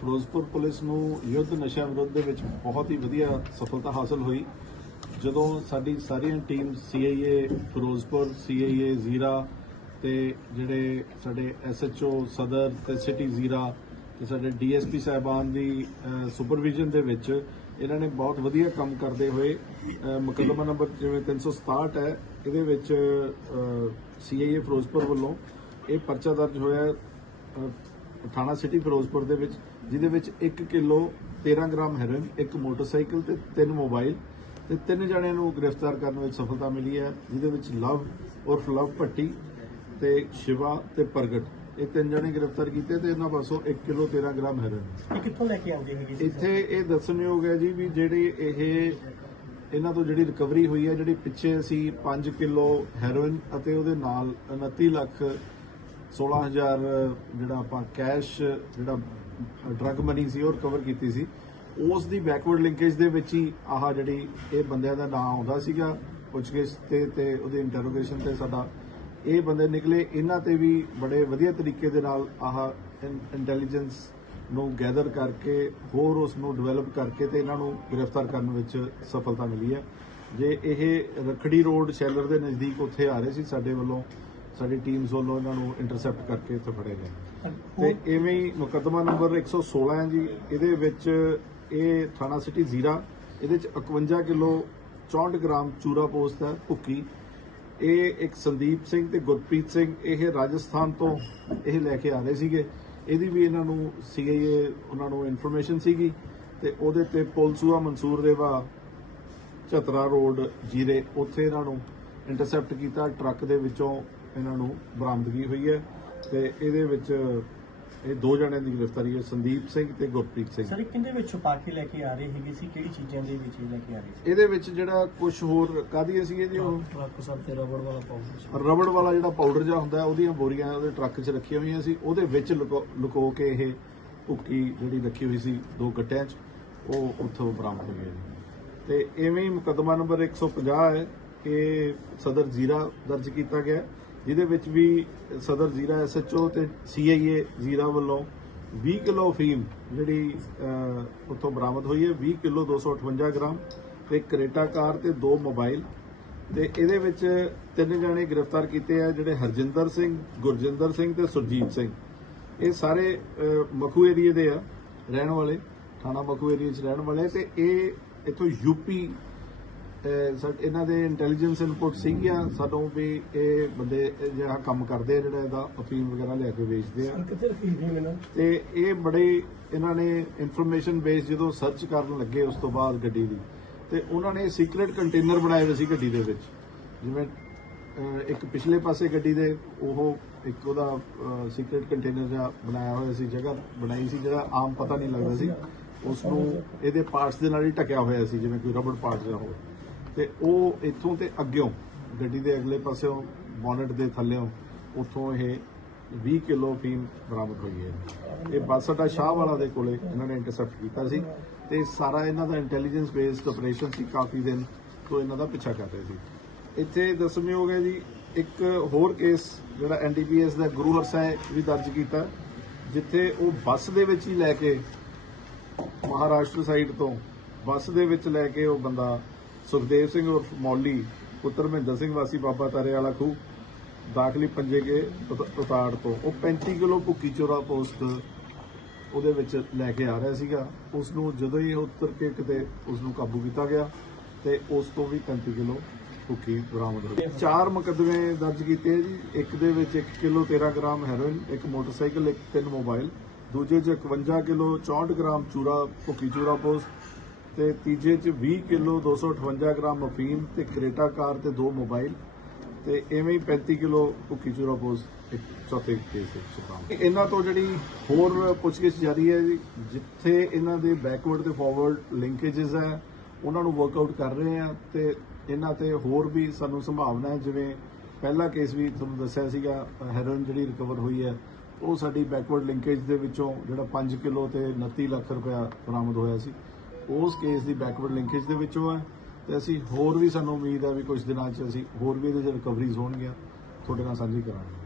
Firozpur police ਨੂੰ ਯੁੱਧ ਨਸ਼ਾ ਵਿਰੁੱਧ ਦੇ ਵਿੱਚ ਬਹੁਤ ਹੀ ਵਧੀਆ ਸਫਲਤਾ ਹਾਸਲ ਹੋਈ। ਜਦੋਂ ਸਾਡੀ ਸਾਰੀਆਂ team CIA Ferozepur CIA Zira ਤੇ ਜਿਹੜੇ ਸਾਡੇ ਐਸਐਚਓ ਸਦਰ ਤੇ ਸਿਟੀ ਜ਼ੀਰਾ ਤੇ ਸਾਡੇ ਡੀਐਸਪੀ ਸਾਹਿਬਾਨ ਦੀ ਸੁਪਰਵਿਜ਼ਨ ਦੇ ਵਿੱਚ ਇਹਨਾਂ ਨੇ ਬਹੁਤ ਵਧੀਆ ਕੰਮ ਕਰਦੇ ਹੋਏ ਮੁਕੱਦਮਾ ਨੰਬਰ ਜਿਵੇਂ 367 ਹੈ, ਇਹਦੇ ਵਿੱਚ ਸੀਆਈਏ ਫਿਰੋਜ਼ਪੁਰ ਵੱਲੋਂ ਇਹ ਪਰਚਾ ਦਰਜ ਹੋਇਆ। ਥਾਣਾ ਸਿਟੀ ਫਿਰੋਜ਼ਪੁਰ ਦੇ ਵਿੱਚ ਜਿਹਦੇ ਵਿੱਚ 1 ਕਿਲੋ 13 ਗ੍ਰਾਮ ਹੈਰੋਇਨ ਇੱਕ ਮੋਟਰਸਾਈਕਲ ਤੇ ਤਿੰਨ ਮੋਬਾਈਲ ਤੇ ਤਿੰਨ ਜਣਿਆਂ ਨੂੰ ਗ੍ਰਿਫਤਾਰ ਕਰਨ ਵਿੱਚ ਸਫਲਤਾ ਮਿਲੀ ਹੈ ਜਿਹਦੇ ਵਿੱਚ ਲਵ ਉਰਫ ਲਵ ਭੱਟੀ ਤੇ ਸ਼ਿਵਾ ਤੇ ਪ੍ਰਗਟ। ਇਹ ਤਿੰਨ ਜਣੇ ਗ੍ਰਿਫਤਾਰ ਕੀਤੇ ਤੇ ਇਹਨਾਂ ਪਾਸੋਂ 1 ਕਿਲੋ 13 ਗ੍ਰਾਮ ਹੈਰੋਇਨ। ਇਹ ਕਿੱਥੋਂ ਲੈ ਕੇ ਆਉਂਦੇ ਹੈਗੇ ਇੱਥੇ ਇਹ ਦੱਸਣਯੋਗ ਹੈ ਜੀ ਵੀ ਜਿਹੜੀ ਇਹ ਇਹਨਾਂ ਤੋਂ ਜਿਹੜੀ ਰਿਕਵਰੀ ਹੋਈ ਹੈ ਜਿਹੜੀ ਪਿੱਛੇ ਅਸੀਂ 5 ਕਿਲੋ ਹੈਰੋਇਨ ਅਤੇ ਉਹਦੇ ਨਾਲ 29 ਲੱਖ 16000 ਜਿਹੜਾ ਆਪਾਂ ਕੈਸ਼ ਜਿਹੜਾ ਡਰਗ ਮਨੀ ਸੀ, ਉਹ ਰਿਕਵਰ ਕੀਤੀ ਸੀ। ਉਸ ਦੀ ਬੈਕਵਰਡ ਲਿੰਕੇਜ ਦੇ ਵਿੱਚ ਹੀ ਆਹ ਜਿਹੜੀ ਇਹ ਬੰਦਿਆਂ ਦਾ ਨਾਮ ਆਉਂਦਾ ਸੀਗਾ, ਪੁੱਛਗਿੱਛ ਤੇ ਤੇ ਉਹਦੇ ਇੰਟਰੋਗੇਸ਼ਨ ਤੇ ਸਾਡਾ, ਇਹ ਬੰਦੇ ਨਿਕਲੇ। ਇਹਨਾਂ ਤੇ ਵੀ ਬੜੇ ਵਧੀਆ ਤਰੀਕੇ ਦੇ ਨਾਲ ਆਹ ਇੰਟੈਲੀਜੈਂਸ ਨੂੰ ਗੈਦਰ ਕਰਕੇ, ਹੋਰ ਉਸ ਨੂੰ ਡਿਵੈਲਪ ਕਰਕੇ ਤੇ ਇਹਨਾਂ ਨੂੰ ਗ੍ਰਿਫਤਾਰ ਕਰਨ ਵਿੱਚ ਸਫਲਤਾ ਮਿਲੀ ਹੈ। ਜੇ ਇਹ ਰਖੜੀ ਰੋਡ ਸ਼ੈਲਰ ਦੇ ਨਜ਼ਦੀਕ ਉੱਥੇ ਆ ਰਹੇ ਸੀ, ਸਾਡੇ ਵੱਲੋਂ ਸਾਡੀ ਟੀਮਸ ਵੱਲੋਂ ਇਹਨਾਂ ਨੂੰ ਇੰਟਰਸੈਪਟ ਕਰਕੇ ਇੱਥੇ ਫੜੇ ਗਏ। ਤੇ ਇਵੇਂ ਹੀ ਮੁਕੱਦਮਾ ਨੰਬਰ 116 ਹੈ ਜੀ। ਇਹਦੇ ਵਿੱਚ ਇਹ ਥਾਣਾ ਸਿਟੀ ਜ਼ੀਰਾ ਇਹਦੇ ਚ 51 ਕਿਲੋ 64 ਗ੍ਰਾਮ ਚੂਰਾ ਪੋਸਟ ਹੈ ਭੁੱਕੀ। ਇਹ ਇੱਕ ਸੰਦੀਪ ਸਿੰਘ ਤੇ ਗੁਰਪ੍ਰੀਤ ਸਿੰਘ ਇਹ ਰਾਜਸਥਾਨ ਤੋਂ ਇਹ ਲੈ ਕੇ ਆ ਰਹੇ ਸੀਗੇ। ਇਹਦੀ ਵੀ ਇਹਨਾਂ ਨੂੰ ਸੀਆਈਏ ਉਹਨਾਂ ਨੂੰ ਇਨਫੋਰਮੇਸ਼ਨ ਸੀਗੀ। ਤੇ ਉਹਦੇ ਤੇ ਪੁਲਸੂਆ ਮਨਸੂਰ ਰੇਵਾ ਚਤਰਾ ਰੋਡ ਜੀਰੇ ਉੱਥੇ ਇਹਨਾਂ ਨੂੰ ਇੰਟਰਸੈਪਟ ਕੀਤਾ ਟਰੱਕ ਦੇ ਵਿੱਚੋਂ ਇਹਨਾਂ ਨੂੰ ਬਰਾਮਦਗੀ ਹੋਈ ਹੈ ਤੇ ਇਹਦੇ ਵਿੱਚ ਇਹ ਦੋ ਜਣਿਆਂ ਦੀ ਗ੍ਰਿਫਤਾਰੀ ਹੈ ਸੰਦੀਪ ਸਿੰਘ ਤੇ ਗੁਰਪ੍ਰੀਤ ਸਿੰਘ। ਸਰ ਇਹ ਕਿੰਦੇ ਵਿੱਚ ਛੁਪਾ ਕੇ ਲੈ ਕੇ ਆ ਰਹੇ ਹੈਗੇ ਸੀ? ਕਿਹੜੀ ਚੀਜ਼ਾਂ ਦੇ ਵਿੱਚ ਲੈ ਕੇ ਆ ਰਹੇ ਸੀ? ਇਹਦੇ ਵਿੱਚ ਜਿਹੜਾ ਕੁਝ ਹੋਰ ਕਾਹਦੀਆਂ ਸੀ ਜੀ ਉਹ? ਟਰੱਕ ਸਰ ਤੇ ਰਬੜ ਵਾਲਾ ਪਾਉਂਦਾ ਰਬੜ ਵਾਲਾ ਜਿਹੜਾ ਪਾਊਡਰ ਜਿਹਾ ਹੁੰਦਾ ਹੈ, ਉਹਦੀਆਂ ਬੋਰੀਆਂ ਉਹਦੇ ਟਰੱਕ 'ਚ ਰੱਖੀਆਂ ਹੋਈਆਂ ਸੀ। ਉਹਦੇ ਵਿੱਚ ਲੁਕੋ ਲੁਕੋ ਕੇ ਇਹ ਭੁੱਕੀ ਜਿਹੜੀ ਰੱਖੀ ਹੋਈ ਸੀ ਦੋ ਗੱਟਿਆਂ 'ਚ ਉਹ ਉੱਥੋਂ ਬਰਾਮਦ ਹੋਈ ਹੈ ਜੀ। ਤੇ ਐਵੇਂ ਹੀ ਮੁਕੱਦਮਾ ਨੰਬਰ 150 ਹੈ। ਇਹ ਸਦਰ ਜ਼ੀਰਾ ਦਰਜ ਕੀਤਾ ਗਿਆ ਜਿਹਦੇ ਵਿੱਚ ਵੀ ਸਦਰ ਜ਼ੀਰਾ ਐਸਐਚਓ ਤੇ ਸੀਆਈਏ ਜ਼ੀਰਾ ਵੱਲੋਂ 20 ਕਿਲੋ ਫੀਮ ਜਿਹੜੀ ਉੱਥੋਂ ਬਰਾਮਦ ਹੋਈ ਹੈ 20 ਕਿਲੋ 258 ਗ੍ਰਾਮ ਤੇ ਕਰੇਟਾ ਕਾਰ ਤੇ ਦੋ ਮੋਬਾਈਲ ਤੇ ਇਹਦੇ ਵਿੱਚ ਤਿੰਨ ਜਣੇ ਗ੍ਰਿਫਤਾਰ ਕੀਤੇ ਆ ਜਿਹੜੇ ਹਰਜਿੰਦਰ ਸਿੰਘ ਗੁਰਜਿੰਦਰ ਸਿੰਘ ਤੇ ਸੁਰਜੀਤ ਸਿੰਘ। ਇਹ ਸਾਰੇ ਮਖੂ ਏਰੀਏ ਦੇ ਆ ਰਹਿਣ ਵਾਲੇ ਥਾਣਾ ਮਖੂ ਏਰੀਏ 'ਚ ਰਹਿਣ ਵਾਲੇ ਤੇ ਇਹ ਇੱਥੋਂ ਯੂਪੀ ਅਹ, ਇਹਨਾਂ ਦੇ ਇੰਟੈਲੀਜੈਂਸ ਇਨਪੁਟ ਸੀਗੀਆਂ ਸਾਨੂੰ ਵੀ ਇਹ ਬੰਦੇ ਜਿਹੜਾ ਕੰਮ ਕਰਦੇ ਆ ਜਿਹੜਾ ਇਹਦਾ ਅਫੀਮ ਵਗੈਰਾ ਲਿਆ ਕੇ ਵੇਚਦੇ ਆ। ਕਿੱਥੇ ਰੱਖੀ ਸੀ ਮੈਨੂੰ ਤੇ ਇਹ ਬੜੇ ਇਹਨਾਂ ਨੇ ਇਨਫੋਰਮੇਸ਼ਨ ਬੇਸ ਜਦੋਂ ਸਰਚ ਕਰਨ ਲੱਗੇ ਉਸ ਤੋਂ ਬਾਅਦ ਗੱਡੀ ਦੀ ਤੇ ਉਹਨਾਂ ਨੇ ਸੀਕ੍ਰੀਟ ਕੰਟੇਨਰ ਬਣਾਏ ਹੋਏ ਸੀ ਗੱਡੀ ਦੇ ਵਿੱਚ। ਜਿਵੇਂ ਇੱਕ ਪਿਛਲੇ ਪਾਸੇ ਗੱਡੀ ਦੇ ਉਹ ਇੱਕ ਉਹਦਾ ਸੀਕ੍ਰੀਟ ਕੰਟੇਨਰ ਜਿਹਾ ਬਣਾਇਆ ਹੋਇਆ ਸੀ ਜਗ੍ਹਾ ਬਣਾਈ ਸੀ ਜਿਹੜਾ ਆਮ ਪਤਾ ਨਹੀਂ ਲੱਗਦਾ ਸੀ। ਉਸ ਨੂੰ ਇਹਦੇ ਪਾਰਟਸ ਦੇ ਨਾਲ ਹੀ ਢਕਿਆ ਹੋਇਆ ਸੀ ਜਿਵੇਂ ਕੋਈ ਰਬੜ ਪਾਰਟ ਜਿਹਾ ਹੋਵੇ ਤੇ ਉਹ ਇੱਥੋਂ ਤੇ ਅੱਗਿਓਂ ਗੱਡੀ ਦੇ ਅਗਲੇ ਪਾਸਿਓਂ ਬੋਨਟ ਦੇ ਥੱਲੇੋਂ ਉੱਥੋਂ ਇਹ 20 ਕਿਲੋ ਫੀਮ ਬਰਾਮਦ ਹੋਈ ਹੈ। ਇਹ ਬੱਸ ਅੱਡਾ ਸ਼ਾਹ ਵਾਲਾ ਦੇ ਕੋਲੇ ਇਹਨਾਂ ਨੇ ਇੰਟਰਸੈਪਟ ਕੀਤਾ ਸੀ ਤੇ ਸਾਰਾ ਇਹਨਾਂ ਦਾ ਇੰਟੈਲੀਜੈਂਸ ਬੇਸਡ ਆਪਰੇਸ਼ਨ ਸੀ ਕਾਫੀ ਦਿਨ ਤੋਂ ਇਹਨਾਂ ਦਾ ਪਿੱਛਾ ਕਰ ਰਹੇ ਸੀ। ਇੱਥੇ ਦਸਮਯੋਗ ਹੈ ਜੀ, ਇੱਕ ਹੋਰ ਕੇਸ ਜਿਹੜਾ ਐਨਡੀਪੀਐਸ ਦਾ ਗੁਰੂ ਹਰਸਾਏ ਵੀ ਦਰਜ ਕੀਤਾ, ਜਿੱਥੇ ਉਹ ਬੱਸ ਦੇ ਵਿੱਚ ਹੀ ਲੈ ਕੇ ਮਹਾਰਾਸ਼ਟਰ ਸਾਈਡ ਤੋਂ ਬੱਸ ਦੇ ਵਿੱਚ ਲੈ ਕੇ ਉਹ ਬੰਦਾ ਸੁਖਦੇਵ ਸਿੰਘ ਉਰਫ ਮੌਲੀ, ਪੁੱਤਰ ਮਹਿੰਦਰ ਸਿੰਘ, ਵਾਸੀ ਬਾਬਾ ਤਾਰੇ ਵਾਲਾ ਖੂਹ, ਦਾਖਲੀ ਪੰਜੇ ਕੇ ਉਤਾੜ ਤੋਂ। ਉਹ 35 ਕਿਲੋ ਭੁੱਕੀ ਚੋਰਾ ਪੋਸਟ ਉਹਦੇ ਵਿੱਚ ਲੈ ਕੇ ਆ ਰਿਹਾ ਸੀਗਾ। ਉਸ ਨੂੰ ਜਦੋਂ ਹੀ ਉਤਰ ਕੇ ਕਿਤੇ ਉਸ ਨੂੰ ਕਾਬੂ ਕੀਤਾ ਗਿਆ ਤੇ ਉਸ ਤੋਂ ਵੀ 35 ਕਿਲੋ ਭੁੱਕੀ ਬਰਾਮਦ ਹੋਈ ਚਾਰ ਮੁਕੱਦਮੇ ਦਰਜ ਕੀਤੇ ਜੀ। ਇੱਕ ਦੇ ਵਿੱਚ 1 ਕਿਲੋ 13 ਗ੍ਰਾਮ ਹੈਰੋਇਨ, ਇੱਕ ਮੋਟਰਸਾਈਕਲ, ਇੱਕ ਤਿੰਨ ਮੋਬਾਈਲ, ਦੂਜੇ 'ਚ 51 ਕਿਲੋ 64 ਗ੍ਰਾਮ ਚੂਰਾ, ਭੁੱਕੀ ਚੂਰਾ ਪੋਸਟ ਤੇ ਤੀਜੇ 'ਚ 20 ਕਿਲੋ 258 ਗ੍ਰਾਮ ਅਫੀਮ ਤੇ ਕਰੇਟਾ ਕਾਰ ਤੇ ਦੋ ਮੋਬਾਈਲ ਤੇ ਐਵੇਂ ਹੀ 35 ਕਿਲੋ ਭੁੱਕੀ ਚੂਰਾ ਪੋਸਟ ਇੱਕ ਚੌਥੇ ਕੇਸ ਵਿੱਚ ਬਰਾਮਦ ਇਹਨਾਂ ਤੋਂ ਜਿਹੜੀ ਹੋਰ ਪੁੱਛਗਿੱਛ ਜਾਰੀ ਹੈ ਜੀ, ਜਿੱਥੇ ਇਹਨਾਂ ਦੇ ਬੈਕਵਰਡ ਤੇ ਫਾਰਵਰਡ ਲਿੰਕੇजेस ਹੈ, ਉਹਨਾਂ ਨੂੰ ਵਰਕਆਊਟ ਕਰ ਰਹੇ ਆ ਤੇ ਇਹਨਾਂ ਤੇ ਹੋਰ ਵੀ ਸਾਨੂੰ ਸੰਭਾਵਨਾ ਹੈ, ਜਿਵੇਂ ਪਹਿਲਾ ਕੇਸ ਵੀ ਤੁਹਾਨੂੰ ਦੱਸਿਆ ਸੀਗਾ ਹੈਰੋਇਨ ਜਿਹੜੀ ਰਿਕਵਰ ਹੋਈ ਹੈ, ਉਹ ਸਾਡੀ ਬੈਕਵਰਡ ਲਿੰਕੇਜ ਦੇ ਵਿੱਚੋਂ ਜਿਹੜਾ 5 ਕਿਲੋ ਤੇ 29 ਲੱਖ ਰੁਪਇਆ ਬਰਾਮਦ ਹੋਇਆ ਸੀ। ਉਸ ਕੇਸ ਦੀ ਬੈਕਵਰਡ ਲਿੰਕੇਜ ਦੇ ਵਿੱਚੋਂ ਹੈ ਤੇ ਅਸੀਂ ਹੋਰ ਵੀ ਸਾਨੂੰ ਉਮੀਦ ਹੈ ਵੀ ਕੁਝ ਦਿਨਾਂ 'ਚ ਅਸੀਂ ਹੋਰ ਵੀ ਇਹਦੇ 'ਚ ਰਿਕਵਰੀਜ਼ ਹੋਣਗੀਆਂ। ਤੁਹਾਡੇ ਨਾਲ ਸਾਂਝੀ ਕਰਾਂਗੇ।